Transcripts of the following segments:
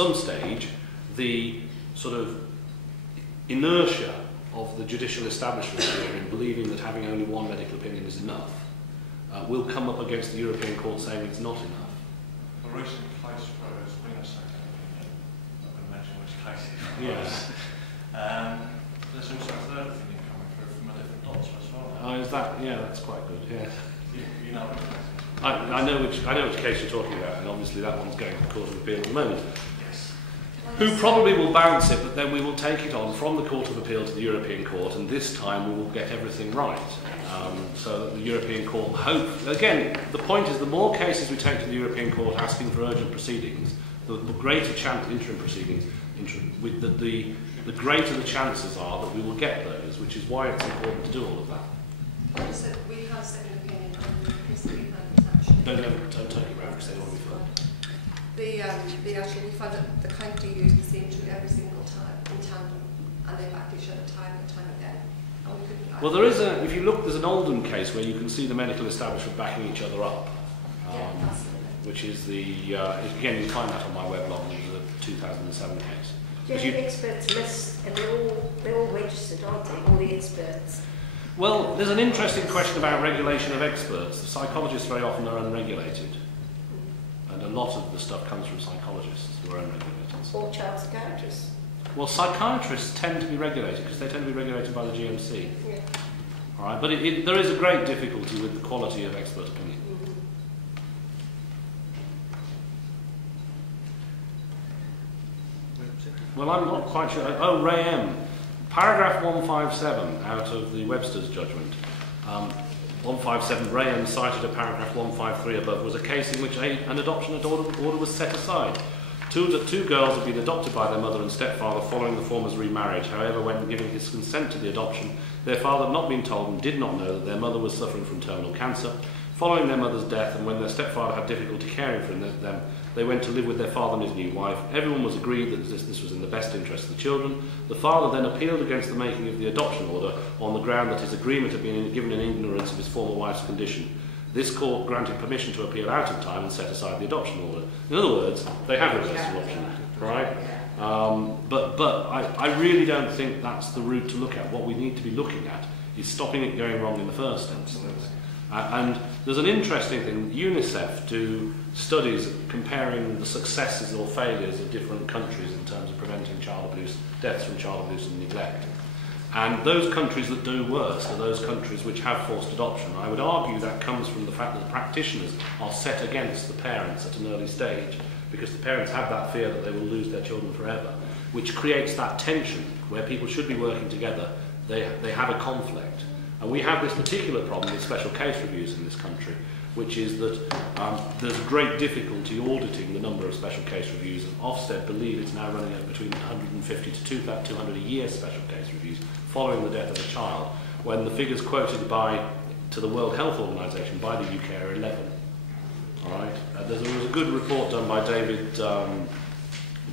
some stage, the sort of inertia of the judicial establishment here in believing that having only one medical opinion is enough will come up against the European Court saying it's not enough. The recent case where there's been a second opinion, I can imagine which case it was. Yes. There's also a third opinion coming through from a different doctor as well. Oh, is that? Yeah, that's quite good. Yeah. You know which case it is. I know which case you're talking about, and obviously that one's going to the Court of Appeal at the moment. Who probably will bounce it, but then we will take it on from the Court of Appeal to the European Court, and this time we will get everything right. So that the European Court again, the point is the more cases we take to the European Court asking for urgent proceedings, the greater chance, interim proceedings, the greater the chances are that we will get those, which is why it's important to do all of that. What is it? We have second opinion on the case that we found actually. Don't take it round because they want to be fun. We found that the county used the same tool every single time in tandem, and they backed each other time and time again. And we couldn't. Well, there is if you look, there's an Oldham case where you can see the medical establishment backing each other up, which is the again you find that on my weblog, which is a 2007 case. Do you have the experts list, and they're all registered, aren't they? All the experts. Well, there's an interesting question about regulation of experts. The psychologists very often are unregulated. And a lot of the stuff comes from psychologists who are unregulated. Or child psychiatrists. Well, psychiatrists tend to be regulated because they tend to be regulated by the GMC. Yeah. All right, but there is a great difficulty with the quality of expert opinion. Well, I'm not quite sure. Oh, Ray M. Paragraph 157 out of the Webster's judgment. 157, Ray M cited a paragraph 153 above, was a case in which an adoption order was set aside. Two girls had been adopted by their mother and stepfather following the former's remarriage. However, when giving his consent to the adoption, their father had not been told and did not know that their mother was suffering from terminal cancer. Following their mother's death, and when their stepfather had difficulty caring for them, they went to live with their father and his new wife. Everyone was agreed that this was in the best interest of the children. The father then appealed against the making of the adoption order on the ground that his agreement had been given in ignorance of his former wife's condition. This court granted permission to appeal out of time and set aside the adoption order. In other words, they have reversed adoption, right? But I really don't think that's the route to look at. What we need to be looking at is stopping it going wrong in the first instance. And there's an interesting thing. UNICEF do studies comparing the successes or failures of different countries in terms of preventing child abuse, deaths from child abuse and neglect. And those countries that do worst are those countries which have forced adoption. I would argue that comes from the fact that the practitioners are set against the parents at an early stage, because the parents have that fear that they will lose their children forever, which creates that tension where people should be working together. They have a conflict. And we have this particular problem with special case reviews in this country, which is that there's great difficulty auditing the number of special case reviews, and Ofsted believe it's now running at between 150 to 200 a year special case reviews following the death of a child, when the figures quoted to the World Health Organization by the UK are 11. All right? There was a good report done by David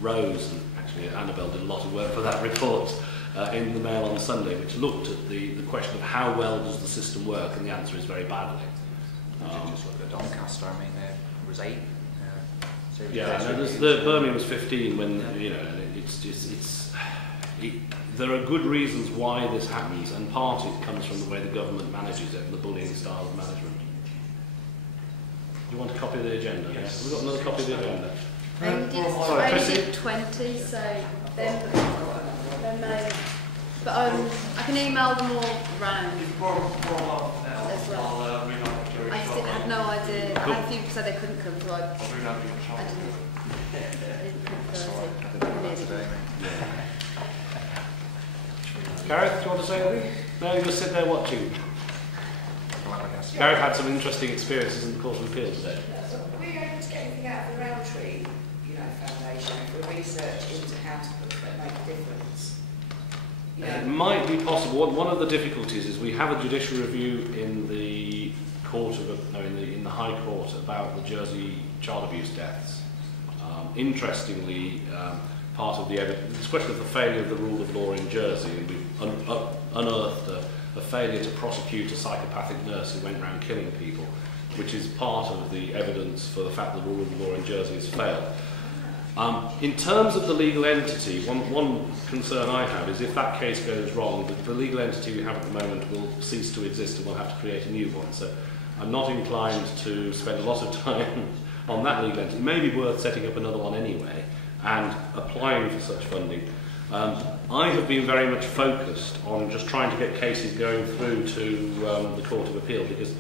Rose, and actually Annabelle did a lot of work for that report, in the Mail on Sunday, which looked at the question of how well does the system work, and the answer is very badly. Just look at Doncaster. I mean, there was 8. Birmingham was 15 when there are good reasons why this happens, and part it comes from the way the government manages it and the bullying style of management. Do you want a copy of the agenda? Yes. We've got another copy of the agenda. I did 20, so then but I can email them all round If you borrow off now, as well. I'll read out the jury. I had no idea. Cool. I had a few people said they couldn't come, so I I'll read out your I child. didn't come That's all right. I Thursday. didn't know today, Gareth, do you want to say anything? No, you just sit there watching. Gareth had some interesting experiences in the Court of Appeal today. Were you able to get anything out of the Roundtree, Foundation for research into how to make a difference? It might be possible. One of the difficulties is we have a judicial review in the in the High Court about the Jersey child abuse deaths. Interestingly, part of the evidence, it's a question of the failure of the rule of law in Jersey, and we've unearthed a failure to prosecute a psychopathic nurse who went around killing people, which is part of the evidence for the fact that the rule of law in Jersey has failed. In terms of the legal entity, one concern I have is if that case goes wrong, the legal entity we have at the moment will cease to exist and we'll have to create a new one. So I'm not inclined to spend a lot of time on that legal entity. It may be worth setting up another one anyway and applying for such funding. I have been very much focused on just trying to get cases going through to the Court of Appeal because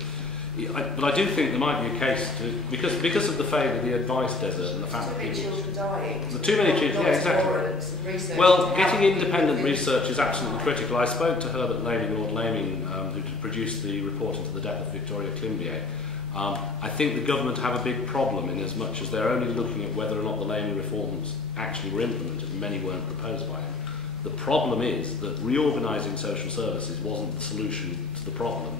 but I do think there might be a case to, because of the fate of the advice desert and the fact that Too many children dying. the too many children, yeah, exactly. Well, getting independent research is absolutely critical. I spoke to Herbert Laming, Lord Laming, who produced the report into the death of Victoria Climbié. I think the government have a big problem in as much as they're only looking at whether or not the Laming reforms actually were implemented, and many weren't proposed by him. The problem is that reorganising social services wasn't the solution to the problem,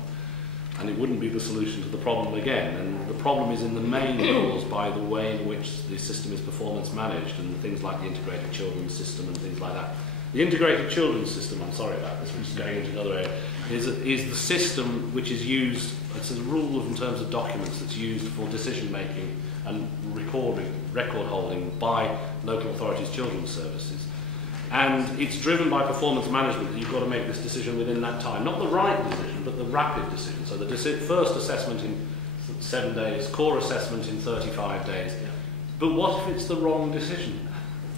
and it wouldn't be the solution to the problem again. And the problem is in the main caused by the way in which the system is performance managed and things like the integrated children's system and things like that. The integrated children's system, I'm sorry about this, which is going into another area, is the system which is used, it's a rule in terms of documents that's used for decision making and record holding by local authorities' children's services. And it's driven by performance management that you've got to make this decision within that time. Not the right decision, but the rapid decision. So the first assessment in 7 days, core assessment in 35 days. But what if it's the wrong decision?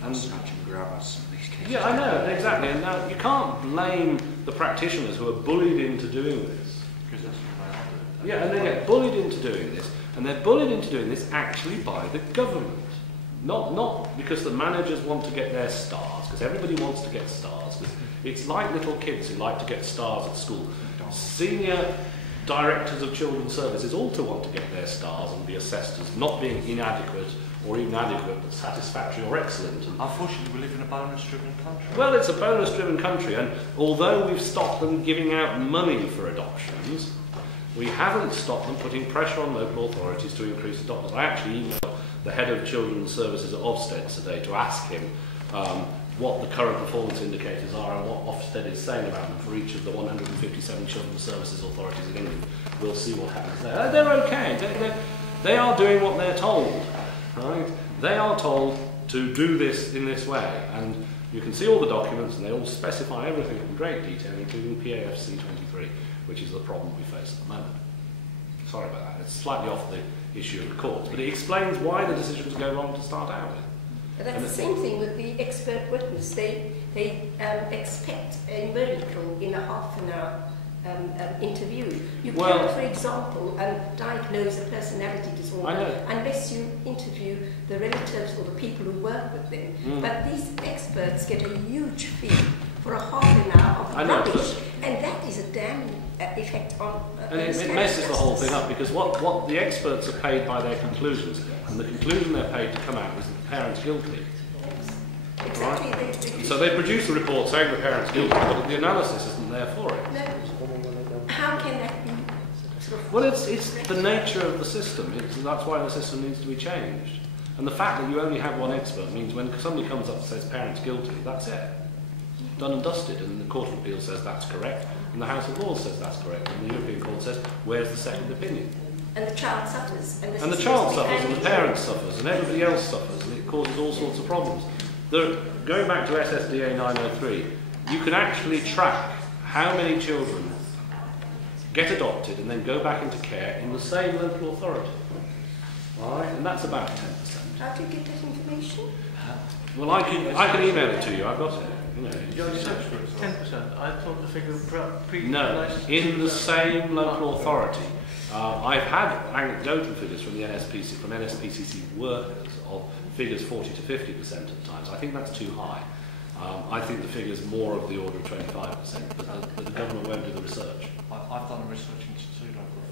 And snatch and grab us in these cases. yeah, I know, exactly. And now you can't blame the practitioners who are bullied into doing this. Because that's what they are doing. Yeah, and they get bullied into doing this, and they're bullied into doing this actually by the government. Not because the managers want to get their stars, because everybody wants to get stars. It's like little kids who like to get stars at school. Senior directors of children's services also want to get their stars and be assessed as not being inadequate or even adequate, but satisfactory or excellent. And Unfortunately, we live in a bonus-driven country. well, it's a bonus-driven country, and although we've stopped them giving out money for adoptions, we haven't stopped them putting pressure on local authorities to increase adoptions. I actually emailed the head of children's services at Ofsted today to ask him what the current performance indicators are and what Ofsted is saying about them for each of the 157 children's services authorities in England. We'll see what happens there. They're okay. They are doing what they're told. Right? They are told to do this in this way, and you can see all the documents, and they all specify everything in great detail, including PAFC 23, which is the problem we face at the moment. Sorry about that. It's slightly off the issue of the courts, but it explains why the decisions go wrong to start out with. But that's the same thing with the expert witness. They expect a miracle in a half an hour interview. You cannot, for example, diagnose a personality disorder unless you interview the relatives or the people who work with them. But these experts get a huge fee for a half an hour of rubbish, and that is a damning effect on and it messes the whole thing up, because what the experts are paid by their conclusions, and the conclusion they're paid to come out is that the parent's guilty. exactly. Right? So they produce a report saying the parent's guilty, but the analysis isn't there for it. No. How can that be? Well, it's the nature of the system. That's why the system needs to be changed. And the fact that you only have one expert means when somebody comes up and says parent's guilty, that's it. Done and dusted, and the Court of Appeal says that's correct, and the House of Lords says that's correct, and the European Court says, where's the second opinion? And the child suffers. And the child suffers, and the parent suffers, and everybody else suffers, and it causes all sorts of problems. Going back to SSDA 903, you can actually track how many children get adopted and then go back into care in the same local authority. Right? And that's about 10%. How do you get that information? Well, I can email it to you. I've got it. You know. 10%. I thought the figure No, in the same local authority. I've had anecdotal figures from the NSPCC workers of figures 40 to 50% at times. I think that's too high. I think the figure's more of the order of 25%, but the government won't do the research. I've done research into 2 local